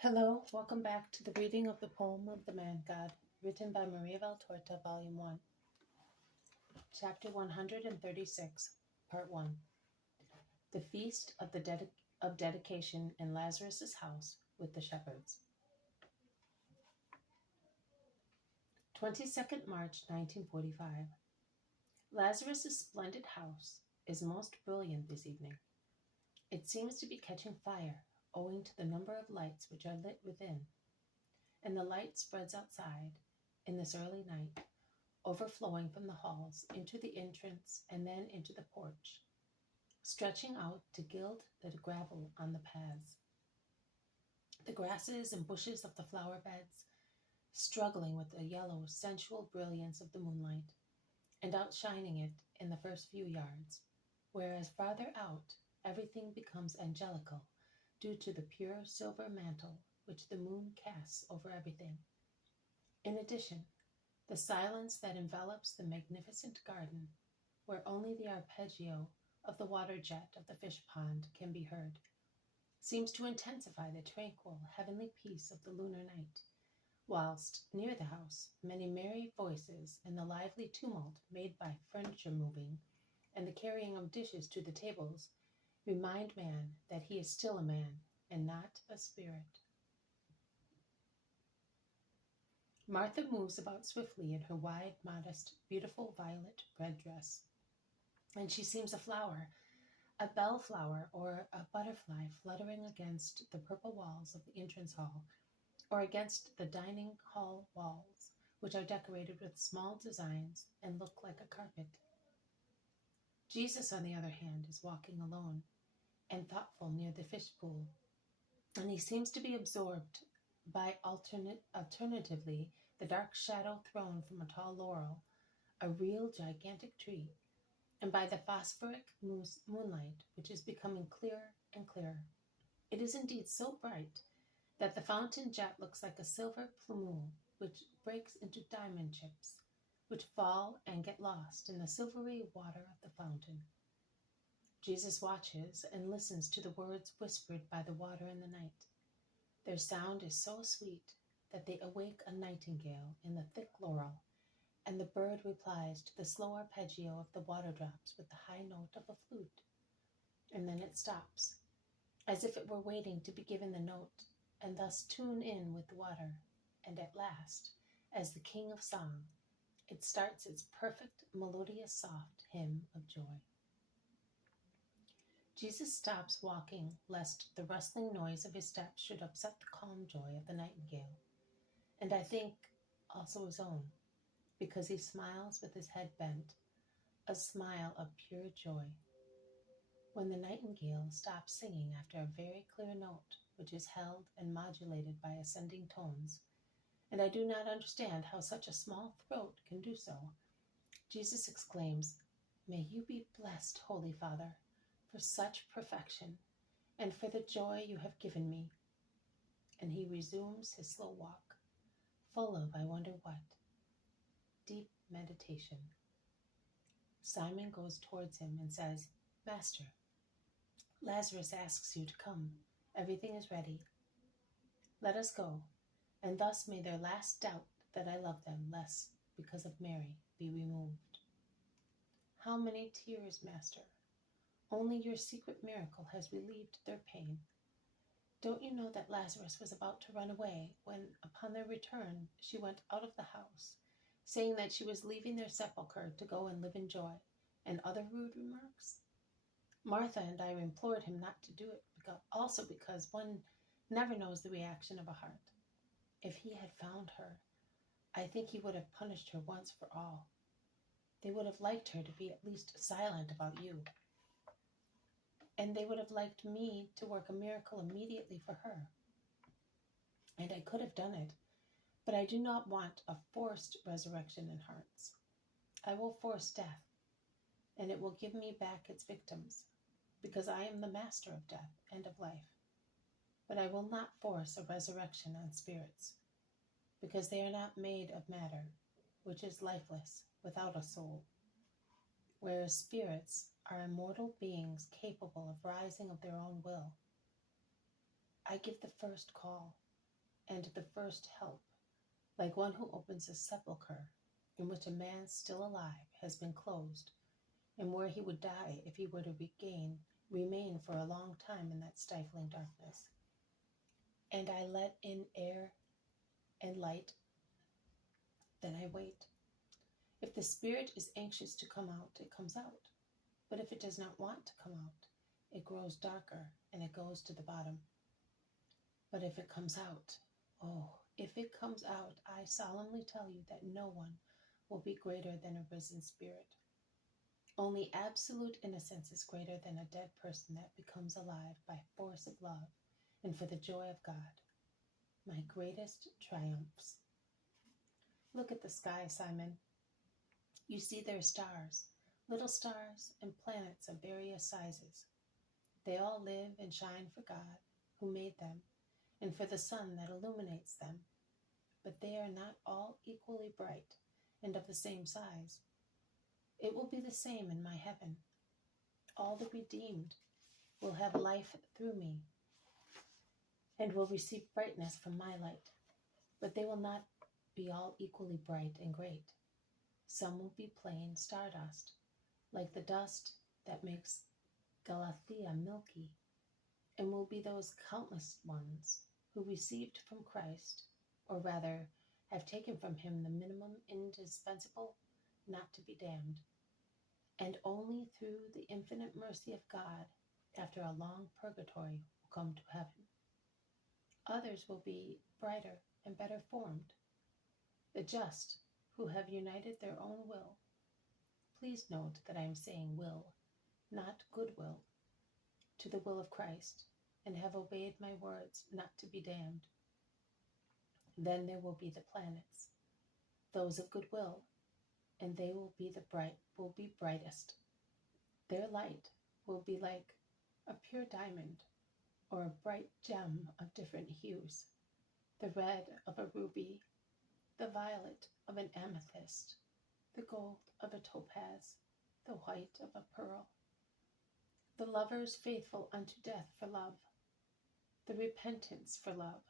Hello, welcome back to the reading of the poem of the Man God, written by Maria Valtorta, Volume 1, Chapter 136, Part 1. The Feast of Dedication in Lazarus's House with the Shepherds. 22nd March 1945. Lazarus's splendid house is most brilliant this evening. It seems to be catching fire, owing to the number of lights which are lit within, and the light spreads outside in this early night, overflowing from the halls into the entrance and then into the porch, stretching out to gild the gravel on the paths. The grasses and bushes of the flower beds struggling with the yellow, sensual brilliance of the moonlight, and outshining it in the first few yards, whereas farther out everything becomes angelical due to the pure silver mantle which the moon casts over everything. In addition, the silence that envelops the magnificent garden, where only the arpeggio of the water jet of the fish pond can be heard, seems to intensify the tranquil, heavenly peace of the lunar night, whilst near the house many merry voices and the lively tumult made by furniture moving and the carrying of dishes to the tables remind man that he is still a man and not a spirit. Martha moves about swiftly in her wide, modest, beautiful violet red dress, and she seems a flower, a bellflower or a butterfly fluttering against the purple walls of the entrance hall, or against the dining hall walls, which are decorated with small designs and look like a carpet. Jesus, on the other hand, is walking alone and thoughtful near the fish pool, and he seems to be absorbed by alternatively the dark shadow thrown from a tall laurel, a real gigantic tree, and by the phosphoric moonlight, which is becoming clearer and clearer. It is indeed so bright that the fountain jet looks like a silver plumule which breaks into diamond chips, which fall and get lost in the silvery water of the fountain. Jesus watches and listens to the words whispered by the water in the night. Their sound is so sweet that they awake a nightingale in the thick laurel, and the bird replies to the slow arpeggio of the water drops with the high note of a flute. And then it stops, as if it were waiting to be given the note, and thus tune in with the water, and at last, as the king of song, it starts its perfect, melodious, soft hymn of joy. Jesus stops walking, lest the rustling noise of his steps should upset the calm joy of the nightingale, and I think also his own, because he smiles with his head bent, a smile of pure joy. When the nightingale stops singing after a very clear note, which is held and modulated by ascending tones, and I do not understand how such a small throat can do so, Jesus exclaims, "May you be blessed, Holy Father, for such perfection, and for the joy you have given me." And he resumes his slow walk, full of I wonder what, deep meditation. Simon goes towards him and says, "Master, Lazarus asks you to come. Everything is ready. Let us go, and thus may their last doubt that I love them less because of Mary be removed." How many tears, Master! Only your secret miracle has relieved their pain. Don't you know that Lazarus was about to run away when, upon their return, she went out of the house, saying that she was leaving their sepulchre to go and live in joy, and other rude remarks? Martha and I implored him not to do it, also because one never knows the reaction of a heart. If he had found her, I think he would have punished her once for all. They would have liked her to be at least silent about you. And they would have liked me to work a miracle immediately for her. And I could have done it, but I do not want a forced resurrection in hearts. I will force death, and it will give me back its victims, because I am the master of death and of life. But I will not force a resurrection on spirits, because they are not made of matter, which is lifeless, without a soul, whereas spirits are immortal beings capable of rising of their own will. I give the first call, and the first help, like one who opens a sepulchre in which a man still alive has been closed, and where he would die if he were to remain for a long time in that stifling darkness. And I let in air and light, then I wait. If the spirit is anxious to come out, it comes out. But if it does not want to come out, it grows darker and it goes to the bottom. But if it comes out, if it comes out, I solemnly tell you that no one will be greater than a risen spirit. Only absolute innocence is greater than a dead person that becomes alive by force of love and for the joy of God. My greatest triumphs. Look at the sky, Simon. You see their stars, little stars and planets of various sizes. They all live and shine for God, who made them, and for the sun that illuminates them. But they are not all equally bright and of the same size. It will be the same in my heaven. All the redeemed will have life through me and will receive brightness from my light. But they will not be all equally bright and great. Some will be plain stardust, like the dust that makes Galathea milky, and will be those countless ones who received from Christ, or rather have taken from him the minimum indispensable not to be damned, and only through the infinite mercy of God, after a long purgatory, will come to heaven. Others will be brighter and better formed, the just, who have united their own will. Please note that I am saying will, not goodwill, to the will of Christ, and have obeyed my words not to be damned. Then there will be the planets, those of goodwill, and they will be brightest. Their light will be like a pure diamond or a bright gem of different hues, the red of a ruby, the violet of an amethyst, the gold of a topaz, the white of a pearl. The lovers faithful unto death for love, the repentance for love,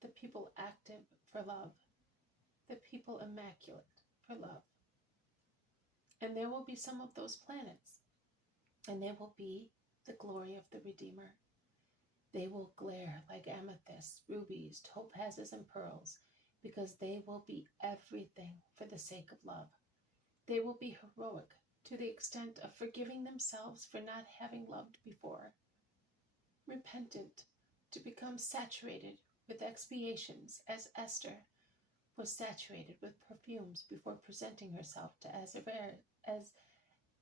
the people active for love, the people immaculate for love. And there will be some of those planets, and they will be the glory of the Redeemer. They will glare like amethysts, rubies, topazes, and pearls, because they will be everything for the sake of love. They will be heroic to the extent of forgiving themselves for not having loved before, repentant to become saturated with expiations, as Esther was saturated with perfumes before presenting herself to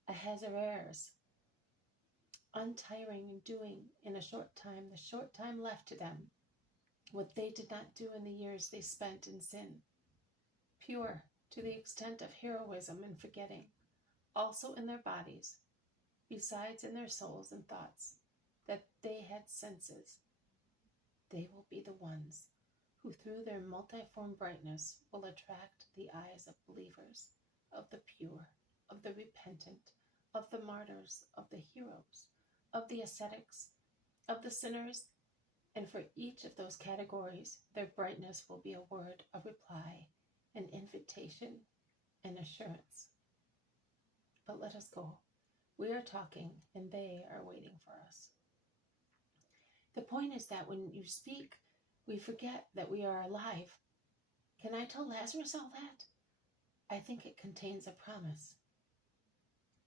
Ahasuerus, untiring and doing in a short time, the short time left to them, what they did not do in the years they spent in sin, pure to the extent of heroism and forgetting, also in their bodies, besides in their souls and thoughts, that they had senses. They will be the ones who through their multiform brightness will attract the eyes of believers, of the pure, of the repentant, of the martyrs, of the heroes, of the ascetics, of the sinners, and for each of those categories, their brightness will be a word of reply, an invitation, an assurance. But let us go. We are talking, and they are waiting for us. The point is that when you speak, we forget that we are alive. Can I tell Lazarus all that? I think it contains a promise.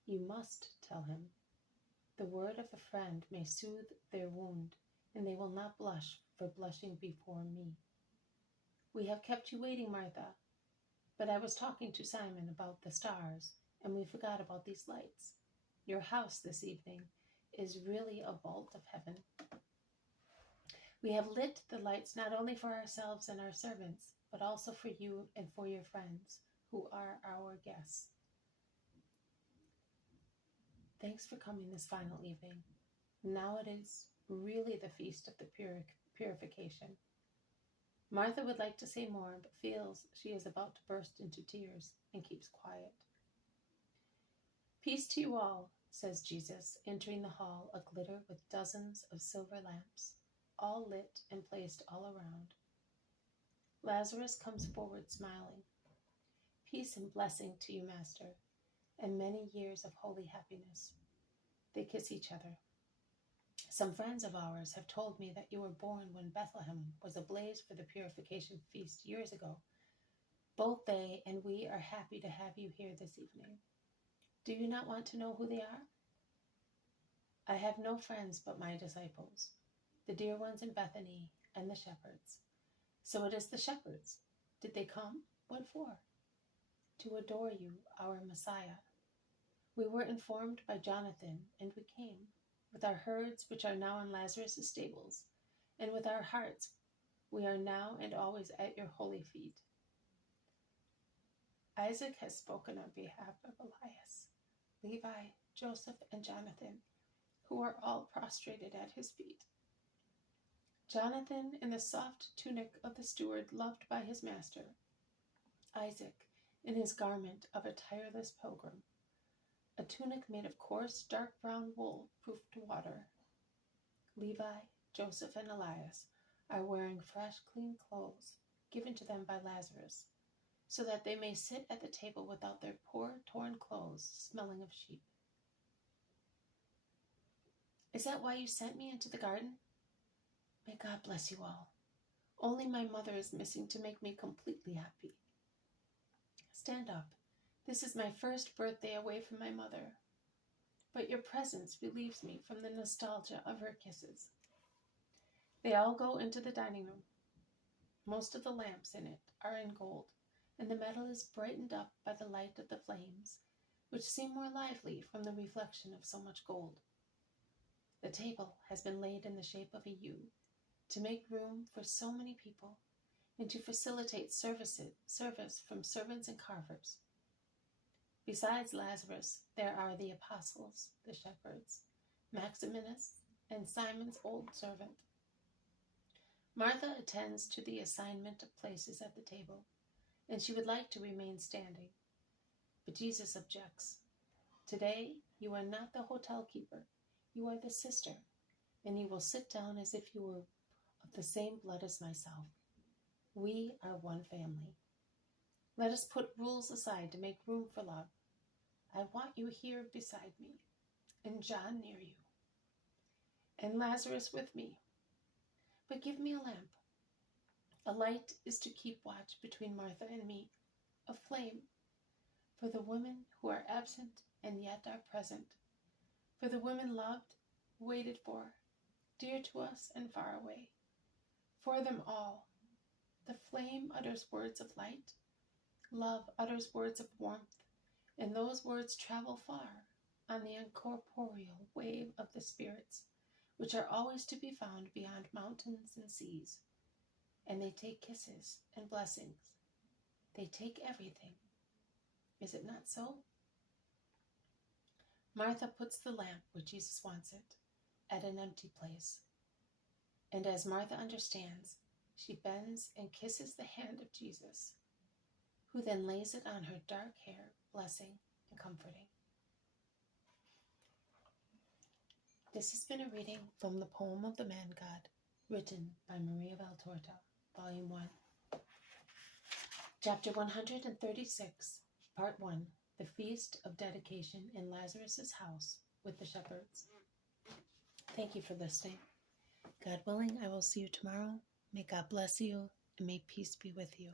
You must tell him. The word of a friend may soothe their wound, and they will not blush for blushing before me. We have kept you waiting, Martha, but I was talking to Simon about the stars, and we forgot about these lights. Your house this evening is really a vault of heaven. We have lit the lights not only for ourselves and our servants, but also for you and for your friends, who are our guests. Thanks for coming this final evening. Now it is really the feast of the purification. Martha would like to say more, but feels she is about to burst into tears and keeps quiet. Peace to you all, says Jesus, entering the hall aglitter with dozens of silver lamps, all lit and placed all around. Lazarus comes forward smiling. Peace and blessing to you, Master, and many years of holy happiness. They kiss each other. Some friends of ours have told me that you were born when Bethlehem was ablaze for the purification feast years ago. Both they and we are happy to have you here this evening. Do you not want to know who they are? I have no friends but my disciples, the dear ones in Bethany and the shepherds. So it is the shepherds. Did they come? What for? To adore you, our Messiah. We were informed by Jonathan, and we came, with our herds which are now in Lazarus' stables, and with our hearts we are now and always at your holy feet. Isaac has spoken on behalf of Elias, Levi, Joseph, and Jonathan, who are all prostrated at his feet. Jonathan in the soft tunic of the steward loved by his master. Isaac in his garment of a tireless pilgrim, a tunic made of coarse, dark brown wool proof to water. Levi, Joseph, and Elias are wearing fresh, clean clothes given to them by Lazarus, so that they may sit at the table without their poor, torn clothes smelling of sheep. Is that why you sent me into the garden? May God bless you all. Only my mother is missing to make me completely happy. Stand up. This is my first birthday away from my mother, but your presence relieves me from the nostalgia of her kisses. They all go into the dining room. Most of the lamps in it are in gold, and the metal is brightened up by the light of the flames, which seem more lively from the reflection of so much gold. The table has been laid in the shape of a U, to make room for so many people, and to facilitate service from servants and carvers. Besides Lazarus, there are the apostles, the shepherds, Maximinus, and Simon's old servant. Martha attends to the assignment of places at the table, and she would like to remain standing. But Jesus objects. Today, you are not the hotel keeper. You are the sister, and you will sit down as if you were of the same blood as myself. We are one family. Let us put rules aside to make room for love. I want you here beside me, and John near you, and Lazarus with me. But give me a lamp. A light is to keep watch between Martha and me, a flame, for the women who are absent and yet are present, for the women loved, waited for, dear to us and far away. For them all, the flame utters words of light, love utters words of warmth, and those words travel far on the incorporeal wave of the spirits, which are always to be found beyond mountains and seas. And they take kisses and blessings. They take everything. Is it not so? Martha puts the lamp where Jesus wants it, at an empty place. And as Martha understands, she bends and kisses the hand of Jesus, who then lays it on her dark hair, blessing and comforting. This has been a reading from the poem of the Man God, written by Maria Valtorta, Volume 1. Chapter 136, Part 1, The Feast of Dedication in Lazarus's House with the Shepherds. Thank you for listening. God willing, I will see you tomorrow. May God bless you, and may peace be with you.